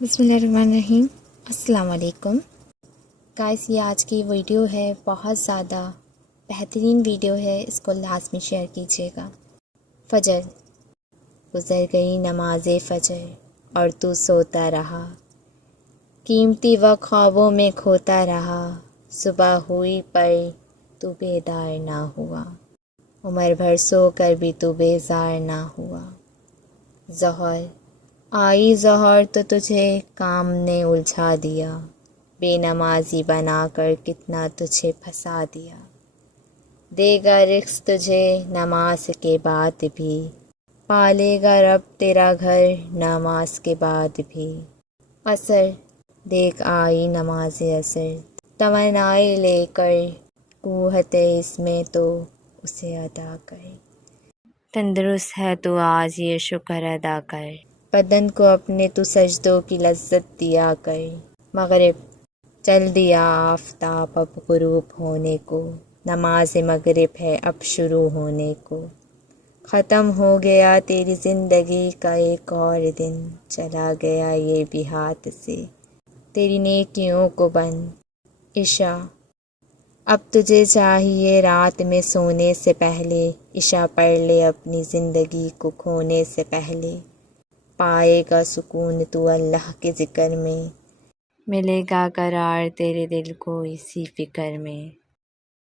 بسم اللہ الرحمن الرحیم۔ السلام علیکم گائس، یہ آج کی ویڈیو ہے، بہت زیادہ بہترین ویڈیو ہے، اس کو لازمی شیئر کیجیے گا۔ فجر گزر گئی نماز فجر اور تو سوتا رہا، قیمتی وقت خوابوں میں کھوتا رہا، صبح ہوئی پر تو بیدار نہ ہوا، عمر بھر سو کر بھی تو بیزار نہ ہوا۔ ظہر آئی ظہر تو تجھے کام نے الجھا دیا، بے نمازی بنا کر کتنا تجھے پھنسا دیا، دے گا رزق تجھے نماز کے بعد بھی، پالے گا رب تیرا گھر نماز کے بعد بھی۔ عصر دیکھ آئی نماز عصر، توانائی لے کر قوت اس میں تو اسے ادا کر، تندرست ہے تو آج یہ شکر ادا کر، بدن کو اپنے تو سجدوں کی لذت دیا کر۔ مغرب چل دیا آفتاب اب غروب ہونے کو، نماز مغرب ہے اب شروع ہونے کو، ختم ہو گیا تیری زندگی کا ایک اور دن، چلا گیا یہ بھی ہاتھ سے تیری نیکیوں کو بند۔ عشاء اب تجھے چاہیے رات میں سونے سے پہلے، عشاء پڑھ لے اپنی زندگی کو کھونے سے پہلے، پائے گا سکون تو اللہ کے ذکر میں، ملے گا قرار تیرے دل کو اسی فکر میں۔